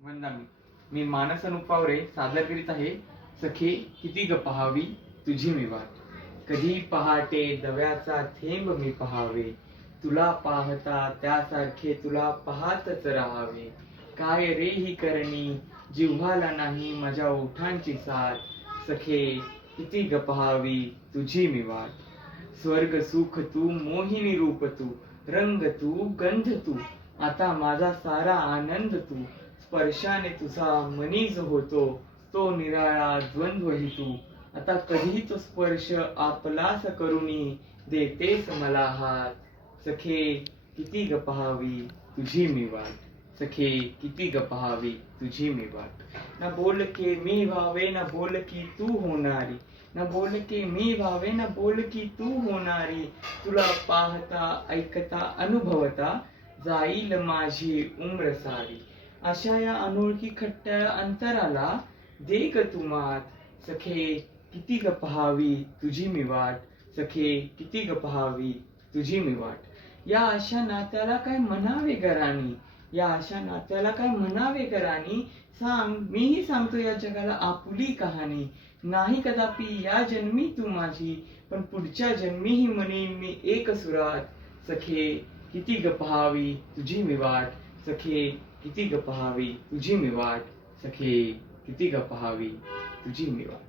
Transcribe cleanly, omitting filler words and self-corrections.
वंदामी मी मानस अनुपावरे सादर करीत आहे. सखे किती ग पहावी तुझी मी वाट, कधी पहाटे दव्याचा थेंब मी पहावे, तुला पाहता त्यासारखे तुला पाहतच राहावे. काय रे ही करणी जिव्हाला नाही माझ्या ओठांची साथ, सखे किती ग पहावी तुझी मी वाट. स्वर्ग सुख तू, मोहिनी रूप तू, रंग तू, गंध तू, आता माझा सारा आनंद तू. स्पर्शाने तुझा मनीज होतो तो निराळा द्वंद्वही तू. आता कधी तो स्पर्श आपलास करुणी देतेस मला हात, सखे किती ग पहावी तुझी मी वाट, सखे किती ग पहावी तुझी मी वाट. ना बोल के मी व्हावे ना बोल की तू होणारी, ना बोल के मी व्हावे ना बोल की तू होणारी, तुला पाहता ऐकता अनुभवता जाईल माझी उम्र सारी. अशा या अनोळखी खट्ट्या अंतराला दे ग तू मात, सखे किती ग पहावी तुझी मी वाट, सखे किती ग पहावी तुझी मी वाट. या अशा नात्याला काय म्हणावे ग राणी, या अशा नात्याला काय म्हणावे ग राणी. सांग मीही सांगतो या जगाला आपुली कहाणी. नाही कदापि या जन्मी तू माझी, पण पुढच्या जन्मीही म्हणेन मी एक सुरात, सखे किती ग पहावी तुझी मी वाट, सखे किती ग पहावी तुझी मी वाट, सखे किती ग पहावी तुझी मी वाट.